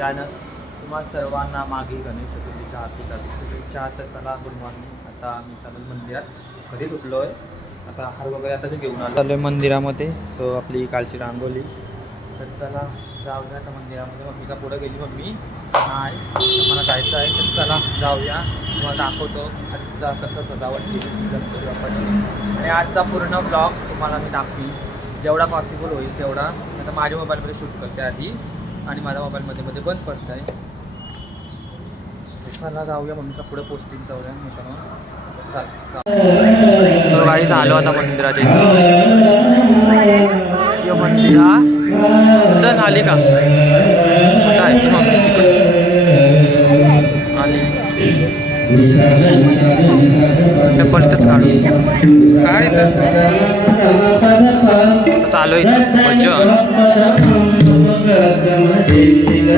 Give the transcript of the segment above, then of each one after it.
त्यानं तुम्हा सर्वांना मागे गणेश चतुर्थीच्या हार्दिक हार्दिक शुभेच्छा. तर चला गुड मॉर्निंग आता आम्ही चालू मंदिरात. घरीच उठलो आहे आता हार वगैरे आता घेऊन आलो. चालू आहे मंदिरामध्ये. सो आपली कालची रांगोली. तर चला जाऊया आता मंदिरामध्ये. मम्मीचा पुढं गेली मम्मी. नाही मला जायचं आहे. तर चला जाऊया. तुम्हाला दाखवतो आजचा कसं सजावट केली गणपती बाप्पाची. आणि आजचा पूर्ण ब्लॉग तुम्हाला मी दाखवी जेवढा पॉसिबल होईल तेवढा. आता माझ्या मोबाईलमध्ये शूट करते आधी. आणि माझ्या मोबाईलमध्ये मध्ये बंद पडत आहे मला जाऊया मम्मीचा पुढे पोस्टिंग जाऊया मित्रांनो सो काही झालो आता मंदिराच्या इथं. यो मंदिर. हा सण आली का? काय? आहे मम्मी आली. पेपर इथंच काढू काय इथं? चालू आहे इथं. भजन. आपली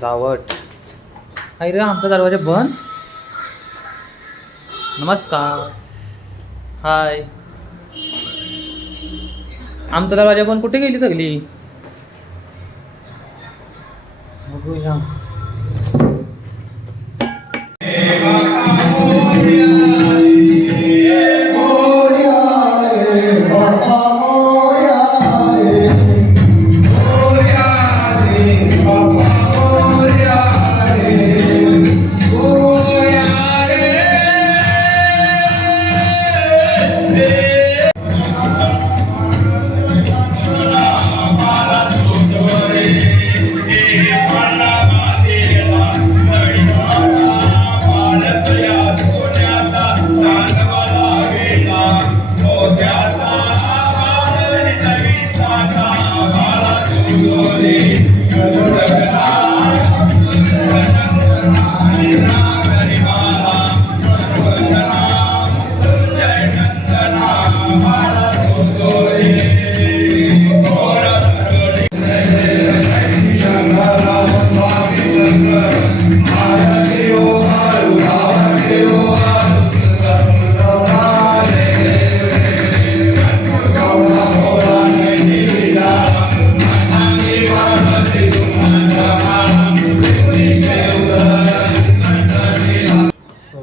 सजावट. काय रे आमचा दरवाजा बंद. नमस्कार. हाय. आमचा दरवाजा बंद कुठे गेली सगळी?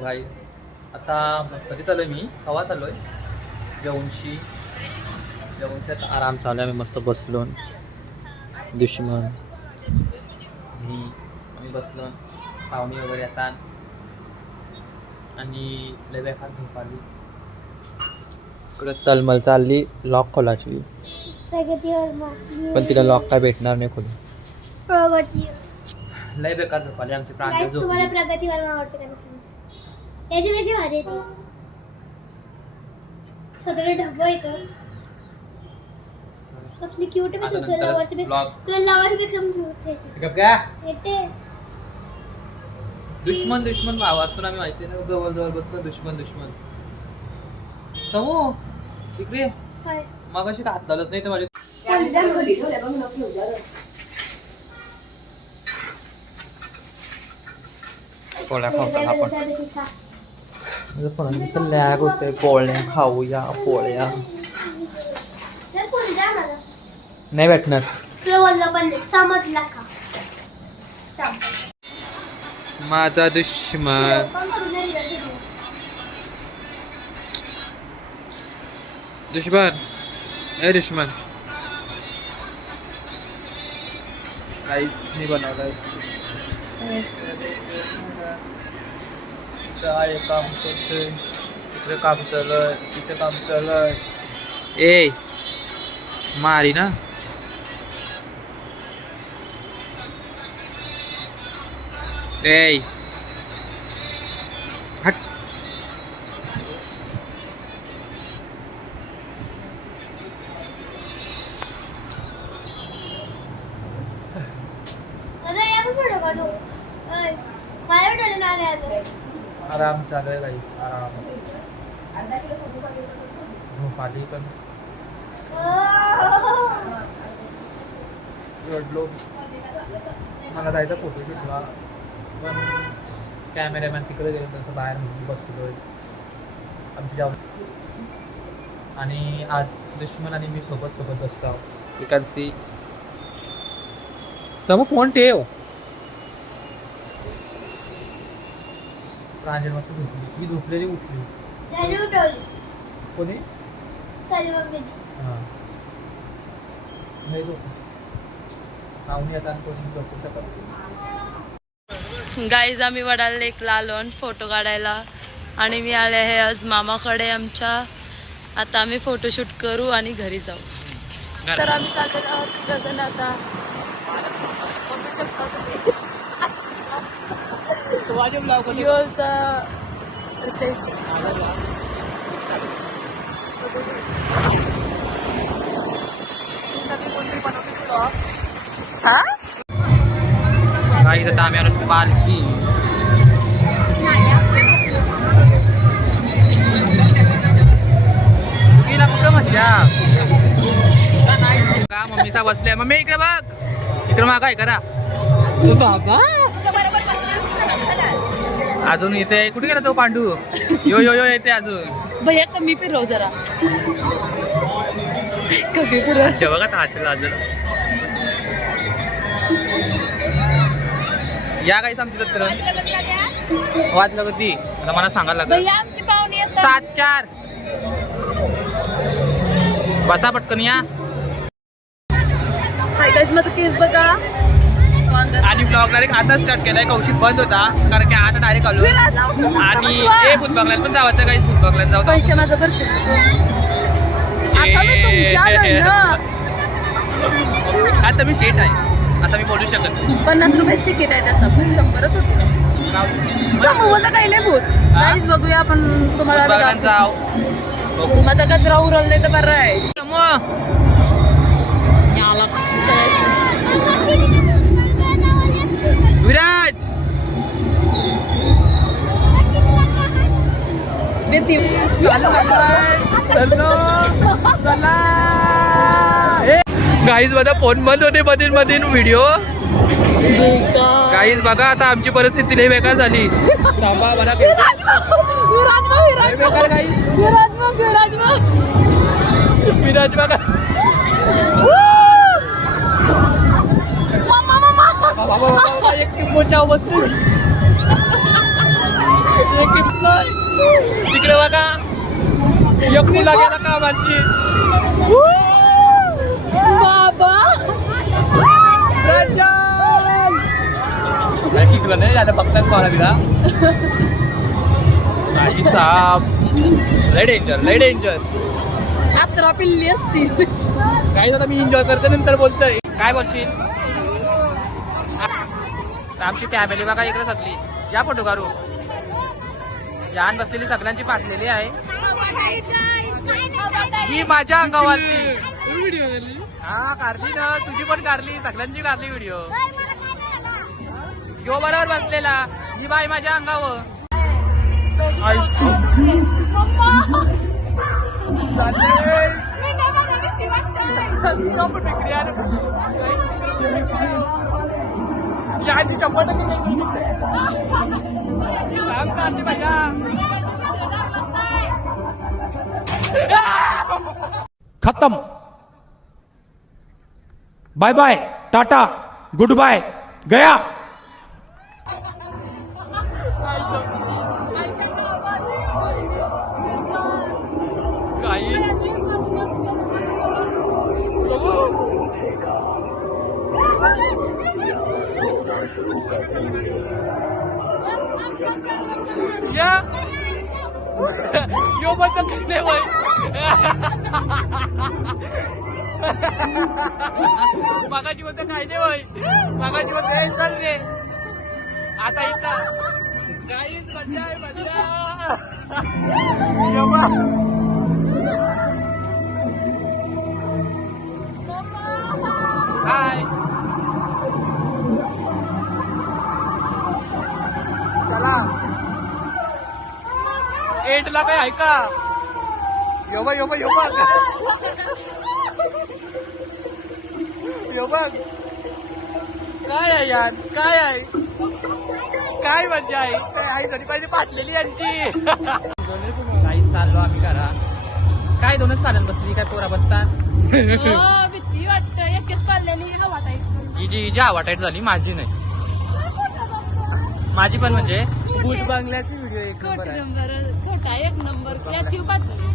गाईस आता कधी चालू आहे मी? कवा चालू आहे जेवणशी. जेवणशी आता आराम चालू आहे. आम्ही मस्त बसलो. दुश्मन. मी आम्ही बसलो. पाहुणे वगैरे येतात आणि लय बेकार झोप आली. इकडे तलमल चालली. लॉक खोलाची पण तिला लॉक काय भेटणार नाही प्रगती. लय बेकार झोप आली. आमची Guys, तुम्हाला झोपली प्रगतीवर आवडते का? याची त्याची भाजी येते. स्वतःला ढब्बा येतो कसली क्यूट आहे आता तुला पेक्षा vlog. तुला लावायची पेक्षा cute आहे. गप काय येते. दुश्मन दुश्मन भाव असून आम्ही माहिती ना जवळ जवळ बसतो दुश्मन दुश्मन. समू इकडे. काय? मग अशी हात लावलंच नाही तर माझे. पोळ्या खाऊ चला आपण. माझं फणस लॅग पोळ्या खाऊया पोळ्या नाही भेटणार माझा दुश्मन दुश्मन ए दुश्मन काहीच नाही बनवलं काय काम करते तिकडे काम चालू आहे तिथे काम चालू आहे ए मारी ना ए हट अरे या पण फोटो काढू ओय, मला पण नाही आलं आराम चालू आहे काही आराम. झोप आली पण. रडलो. मला जायचं फोटोशूटला पण कॅमेरामॅन तिकडे गेलो तसं बाहेर बसलो आमची जाऊ. आणि आज दुश्मन आणि मी सोबत सोबत बसतो. यू कॅन सी समोर फोन ठेव. प्रांजल मस्त झोपली मी झोपलेली उठली. कोणी? चल मम्मी हां. नाही झोपली. पाहुणे आता आणि कोणी झोपू शकत गाईज आम्ही वडाला लेकला आलो आणि फोटो काढायला आणि मी आले आहे आज मामाकडे आमच्या. आता आम्ही फोटोशूट करू आणि घरी जाऊ. तर आम्ही चाललेलो आहोत आता. बघू शकता तुम्ही. योचा रितेश हा? काही आता आम्ही आलो पालखी गेला कुठं मज्जा का मम्मीचा बसलाय मम्मी इकडे बघ इकडे मागा आहे करा। बाबा। अजून येते कुठे गेला तो पांडू? यो यो यो येते अजून. भैया कमी फिरव जरा. कमी फिरव. बघा ताचला अजून. या काहीच आमची जत्रा. वाजलं कधी आता मला सांगायला लागलं. आमची पाहुणी सात चार. बसा पटकन या. हाय गाईज माझा केस बघा. आणि ब्लॉगला एक आता स्टार्ट केलाय. कौशिक बंद होता कारण की आता डायरेक्ट आलो. आणि. ए भूत बंगल्यात पण जायचं काही भूत बंगल्यात जाऊ पैसे माझं आता मी शेट आहे. आता मी बोलू शकत. पन्नास रुपये तिकीट आहे त्याचं. पण शंभरच होते ना. समोर बोलता काही नाही भूत. हा? बघूया आपण तुम्हाला जाऊ. नाही तर बरं आहे. गाईज माझा फोन बंद होते मधील मधील व्हिडिओ गाईज बघा आता आमची परिस्थिती लई बेकार झाली. थांबा मला विराज बघा. एक किंमतच्या वस्तू एक किंमत. तिकडे बघा. एकटी लागेल का माझी बाबा. शिकलं नाही झालं फक्त कोणा तिला काही साप. लय डेंजर लय डेंजर आत्रा पिल्ली असती काही आता मी एन्जॉय करते नंतर बोलतोय. काय बोलशील? आमची फॅमिली बघा इकडे सगळी. या फोटो काढू. लहान बसलेली सगळ्यांची पाठलेली आहे. ही माझ्या अंगावरती. हा कारली ना तुझी पण कारली सगळ्यांची कारली व्हिडिओ यो बरोबर बसलेला ही बाई माझ्या अंगावर. याची चप्पट सांग करते भैया खत्म। Bye bye Tata goodbye गया। या. यो पण तर काही नाही होय. मागाची म्हणते काय नाही मागाची म्हणते चल रे आता इथं काहीच मजा आहे मजा यो एटला काय? ऐका. यो बघ यो बघ यो बघ. यो बघ. काय आहे यार? काय आहे? काय मजा आहे काय आई झाली पाहिजे पाटलेली यांची काही चाललो आम्ही करा काय दोनच पालन बसली? काय पोरा बसतात? हो, भीती वाटत. एकच पाल्याने हा वाटायचं हिची हिची आवाटाईट झाली. माझी नाही. माझी पण म्हणजे भूत बंगल्याची व्हिडिओ एक नंबर कोटी आहे. नंबर छोटा एक नंबर याची पाठवली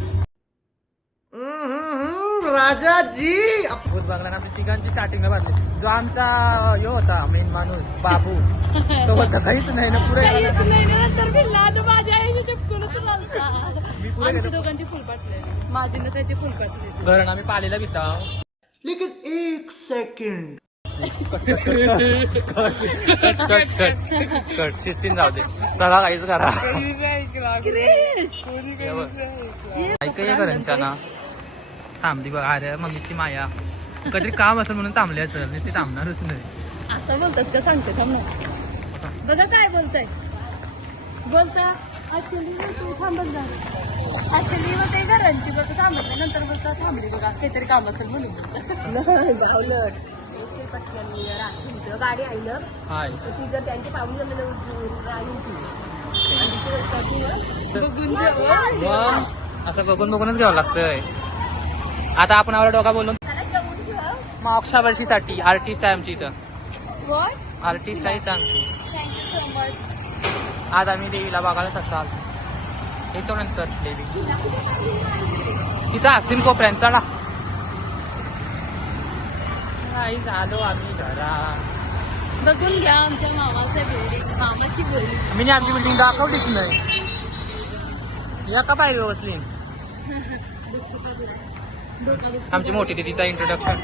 भूत बंगला आमच्या तिघांची स्टार्टिंगला बांधली. जो आमचा यो होता मेन माणूस बाबू. तो बोलता काहीच नाही ना पुढे गेला. मी पुढे आमच्या गेलो. दोघांची फुल पाटलेली माझी ना त्याची फुल पाटलेली घरण आम्ही पालेला भिता कट कट कट कट शिस्तीन जाऊ दे चला काहीच करा. ऐकूया घरांच्या ना. थांबली बघ अरे मम्मीची माया. कधी काम असेल म्हणून थांबले असेल. नाही ते थांबणारच नाही. असं बोलतस का? सांगते थांब बघा काय बोलताय. बोलता तू थांबत जा. मग ते घरांची बघ थांबत नंतर बोलता थांबली बघा. काहीतरी काम असेल म्हणून. गाडी मग असं बघून बघूनच घ्यावं लागतंय. आता आपण आपला डोका बोलून मागच्या वर्षीसाठी आर्टिस्ट आहे आमची इथं. आर्टिस्ट आहे इथं आमची. आज आम्ही देवीला बघायला असाल. येतो नंतर देवी. तिथं असतील कोपऱ्यात आई झालो आम्ही घरा बघून घ्या आमच्या मामाचं बिल्डिंग मामाची बिल्डिंग मी आमची बिल्डिंग दाखवलीच नाही. या का पाहिजे बसली? आमची मोठी दिदीचा इंट्रोडक्शन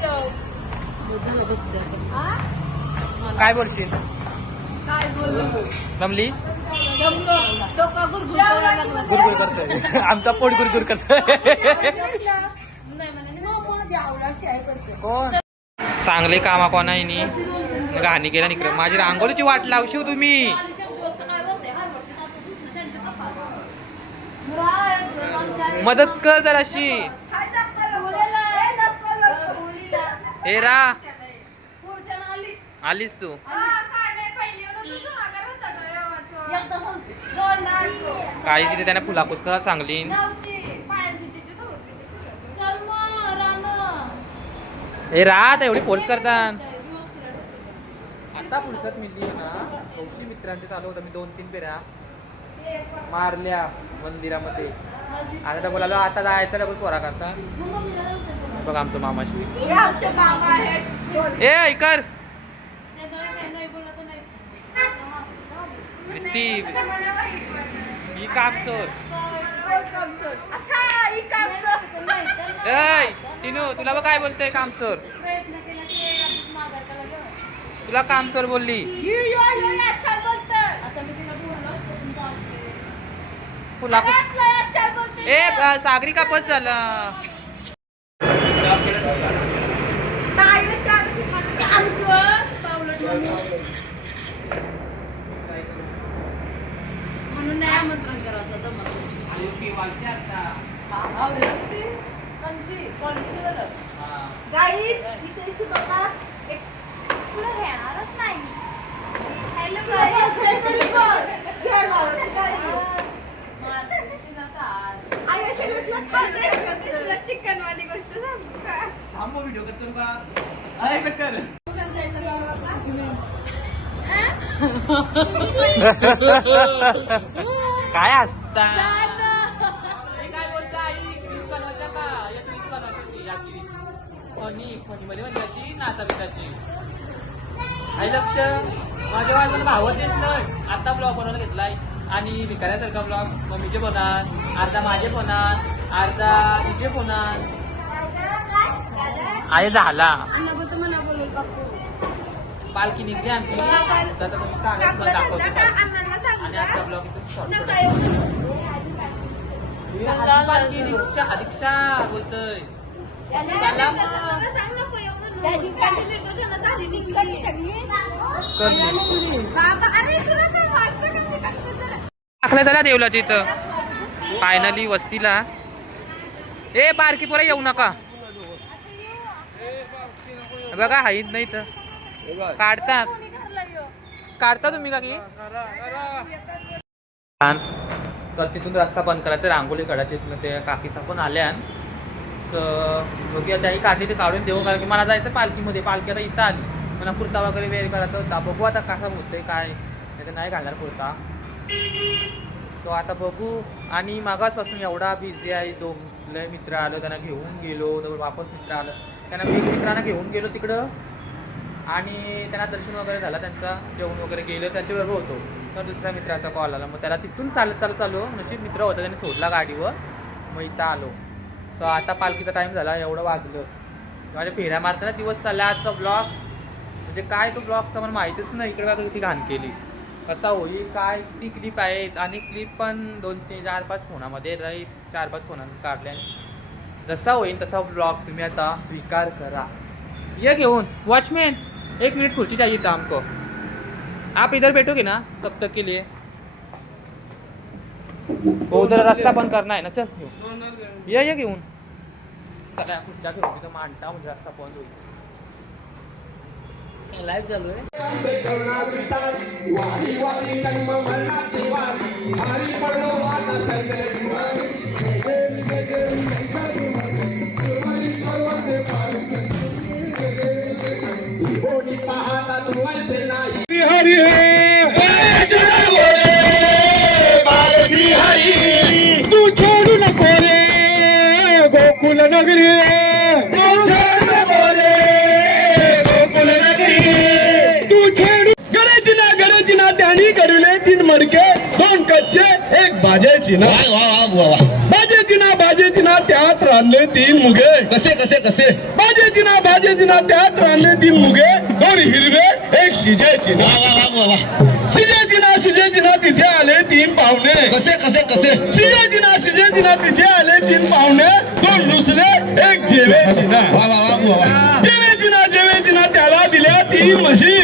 काय बोलशील? काय बोलू जमली गुरगुर करतोय. आमचा पोट गुरगुर करतोय. नाही. कोण? चांगले कामा कोणा येणी घाणी केलं निकडे माझी रांगोळीची वाट लावशीव तुम्ही. मदत कर जराशी. हे रा. आलीस तू. काहीच तिथे त्याने फुलाकुस चांगली हे राहत एवढी फोर्स करतात. आता फुरसत मिळली ना. कौशी मित्रांचे चालू होतं. मी दोन तीन पेऱ्या मारल्या मंदिरामध्ये. आता डबल आलो. आता जायचं डबल पोरा करता. बघ आमचं मामाशी. ए ऐकर. दिसती ही काम चोर टिनू तुला बघ काय बोलतोय काम चोर तुला काम चोर बोलली. तुला ए अ, सागरी कापत झालं म्हणून नाही आमंत्रण करायचं जमत गाईत इथे बघा. एक घेणारच नाही. हॅलो तुला तुला चिकन वाली गोष्ट सांगू का? व्हिडिओ करतो का कर. काय असता काय बोलता आई क्रीम बनवायच्या का या क्रीम बनवायची या क्रीम फणी फणीमध्ये बनवायची नाता बिताची आई लक्ष. माझ्या वाजून भावत येत नाही. आता ब्लॉग बनवायला घेतलाय. आणि भिकाऱ्यासारखा ब्लॉग मम्मीचे फोनात अर्धा माझे फोनात अर्धा तुझे फोनात आहे झाला. पालखी निघली आमची. तर आता तुम्ही कागद पण दाखवतो आणि आजचा ब्लॉग इथून शॉर्ट पालखी रिक्षा रिक्षा बोलतोय. टाकलं त्याला देवला तिथं फायनली वस्तीला. ए बारकी पोरा येऊ नका. बघा हाईत नाही तर काढतात. काढता तुम्ही का की? छान. तर तिथून रस्ता बंद करायचा. रांगोळी काढायची. तिथून ते काकीसा पण आल्या तर त्याही काढली ते काढून देऊ कारण की मला जायचं पालखीमध्ये पालखी आता इथं आली. मला कुर्ता वगैरे वेअर करायचा होता. बघू आता कसा आहे काय? नाही तर नाही घालणार कुर्ता. तो आता बघू. आणि मागासपासून एवढा बिझी आहे दोन लय मित्र आलो त्यांना घेऊन गेलो तर वापस मित्र आलं. त्यांना मी मित्रांना घेऊन गेलो तिकडं. आणि त्यांना दर्शन वगैरे झालं त्यांचं जेवण वगैरे गेलं त्यांच्याबरोबर होतो. तर दुसऱ्या मित्राचा कॉल आला. मग त्याला तिथून चालत चालत आलो. नशीब मित्र होता त्याने सोडला गाडीवर. मग इथं आलो. सो आता पालखीचा टाईम झाला एवढं वाजलं. माझ्या फेऱ्या मारताना दिवस चालला आजचा ब्लॉग म्हणजे काय तो ब्लॉगचा मला माहितीच नाही इकडे काय किती घाण केली. कसा होईल काय? किती क्लिप आहेत. आणि क्लिप पण दोन तीन चार पाच फोनामध्ये राही चार पाच फोनात काढल्या जसा होईल तसा ब्लॉग तुम्ही आता स्वीकार करा. ये घेऊन वॉचमॅन एक मिनट खुर्ची चाहिए था हमको. आप इधर बैठोगे ना तब तक के लिए. वो उधर रास्ता बंद करना है ना चल ये ये घेऊन. सगळ्या खुर्च्या घेऊन तिथं मांडता म्हणजे रस्ता बंद होईल. लाईव्ह चालू आहे. हरी कच्चे एक भाज्याची ना. भाज्याची ना भाज्याची ना त्यात रांधले तीन मुगे. कसे कसे कसे? भाज्याची ना भाज्याची ना त्यात रांधले तीन मुगे. दोन हिरवे एक शिजायची ना. वा वा वा वा वा शिजायची ना शिजायची ना तिथे आले तीन पाहुणे. कसे कसे कसे? शिजायची ना शिजायची ना तिथे आले तीन पाहुणे. दोन दुसरे एक जेवायची ना. वा वा वा वा वा जेवायची ना जेवायची ना त्याला दिल्या तीन म्हशी.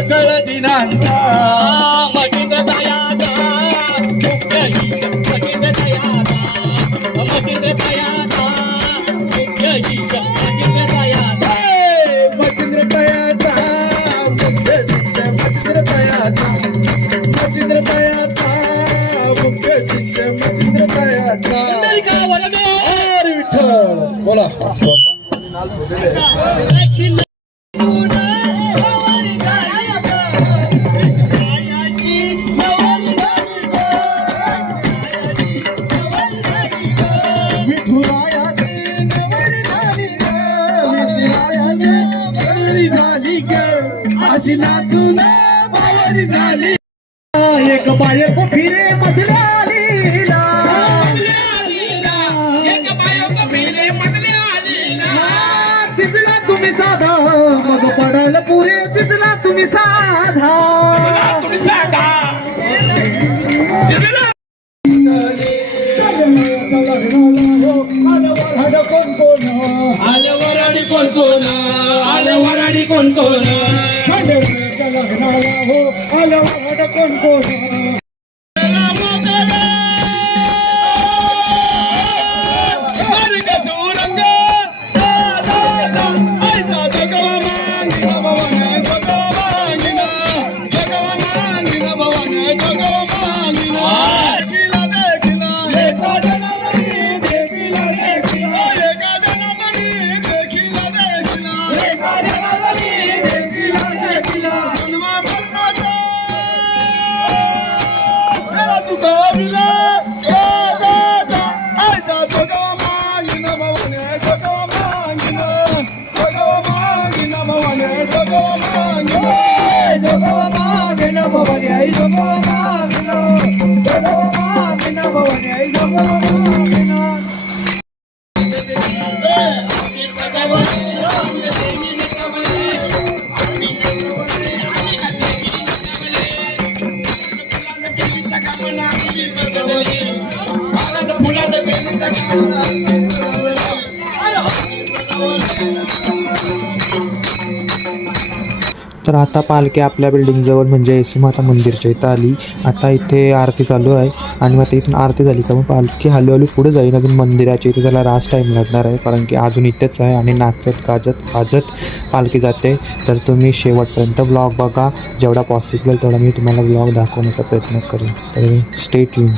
सकळ दिनांचा मजिद दयाचा मुख्य ईश मजिद दयाचा मजिद दयाचा मुख्य ईश मजिद दयाचा मचिंद्र दयाचा मुख्य शिष्य मचिंद्र दयाचा मचिंद्र दयाचा मुख्य शिष्य मचिंद्र दयाचा हरी विठ्ठल. बोला. बायक फिरे मधल्या लीला? दिसला तुम्ही साधा. मग पडाल पुरे दिसला तुम्ही साधा. आलं वराडी कोण कोण? आलं वराडी कोण कोण लग्नाला हो आलं वराड कोण कोण? નમો નામ નમો નામ નમો નામ નમો નામ आता पालखी आपल्या बिल्डिंगजवळ म्हणजे येसू माता मंदिरच्या इथं आली. आता इथे आरती चालू आहे. आणि मग आता इथून आरती झाली का मग पालखी हळूहळू पुढे जाईल अजून मंदिराच्या इथे त्याला रास टाईम लागणार आहे. कारण की अजून इथेच आहे आणि नाचत गाजत वाजत पालखी जाते. तर तुम्ही शेवटपर्यंत ब्लॉग बघा. जेवढा पॉसिबल तेवढा मी तुम्हाला ब्लॉग दाखवण्याचा प्रयत्न करेन. तर स्टेट येऊन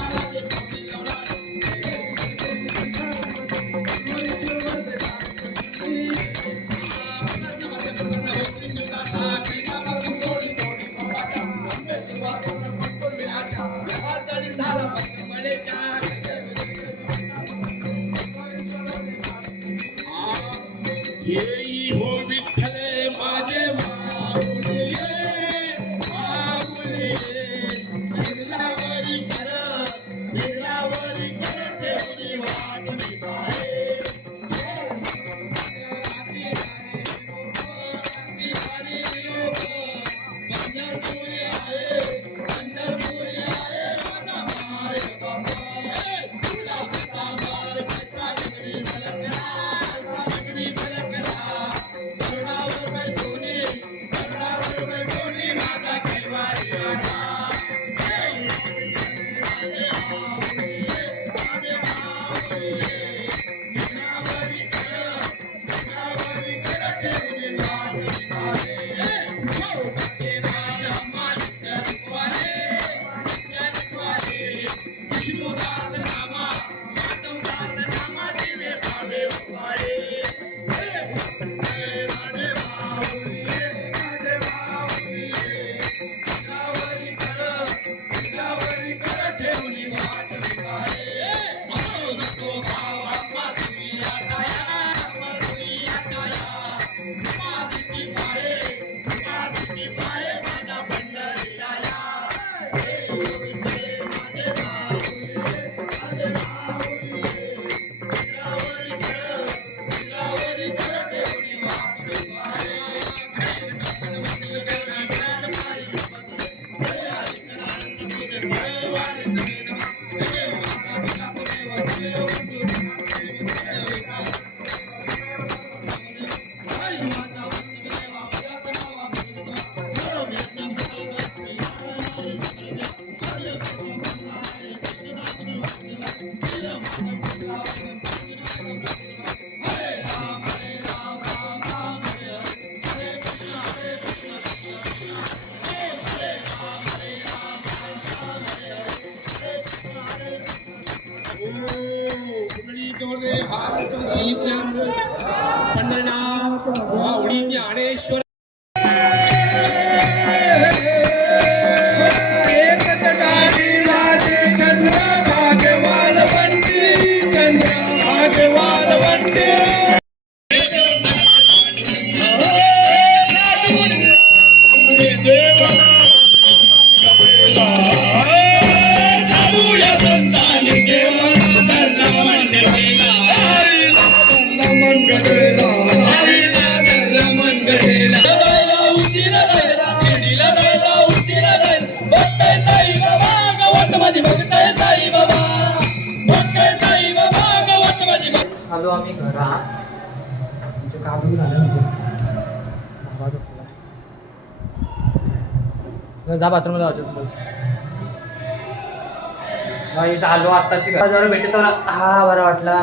आलो चालू आत्ताशी घर जरा भेटतो हा बरा वाटला.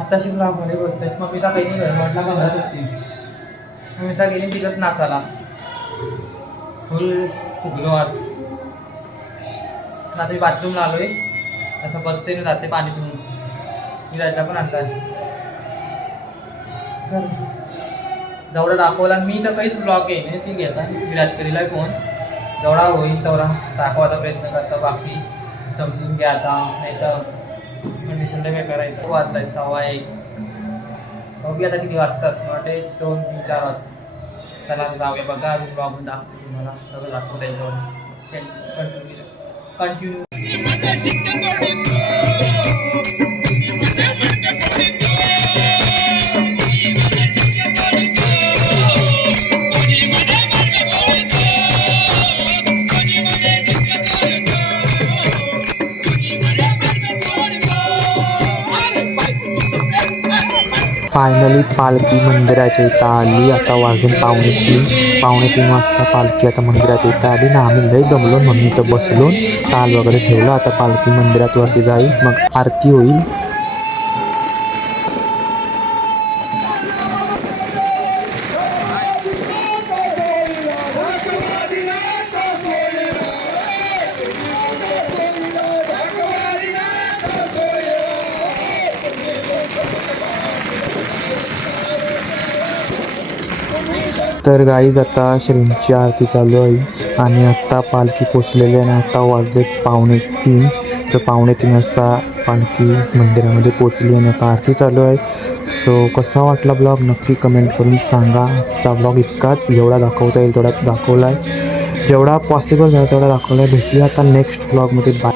आत्ताशी ब्लॉगमध्ये बोलतोय मम्मीचा काही नाही घर वाटला का घरात असते मम्मीचा गेली तिकडे नाचाला फुल फुगलो आज. आता मी बाथरूमला आलोय. असं बसते मी जाते पाणी पिऊन. विराजला पण आणलाय. चल. जेवढा दाखवला मी तर काहीच ब्लॉग आहे ती घेता विराज करीला फोन जेवढा होईल तेवढा दाखवायचा प्रयत्न करतो बाकी. समजून घ्या आता. नाही तर कंडिशनला काय करायचं वाजलाय सव्वा एक. बघूया आता किती वाजतात. वाटते दोन तीन चार वाजता चला जाऊया बघा. अजून प्रॉब्लेम दाखवतो तुम्हाला. सगळं दाखवता येईल कंटिन्यू कंटिन्यू फायनली पालखी मंदिराच्या इथं आली. आता वाजून पावणे तीन पावणे तीन वाजता पालखी आता मंदिराच्या इथं आली. ना आम्ही लई दमलो. म्हणून इथं बसलो. ताल वगैरे ठेवलं. आता पालखी मंदिरात वरती जाईल. मग आरती होईल. तर गाईज आता श्रींची आरती चालू आहे. आणि आत्ता पालखी पोचलेली आहे आणि आत्ता वाजले पावणे तीन. तर पावणे तीन वाजता पालखी मंदिरामध्ये पोचली आणि आता आरती चालू आहे. सो कसा वाटला ब्लॉग नक्की कमेंट करून सांगा. आजचा ब्लॉग इतकाच जेवढा दाखवता येईल तेवढा दाखवला आहे जेवढा पॉसिबल झाला तेवढा दाखवला आहे भेटली आता नेक्स्ट ब्लॉगमध्ये बाय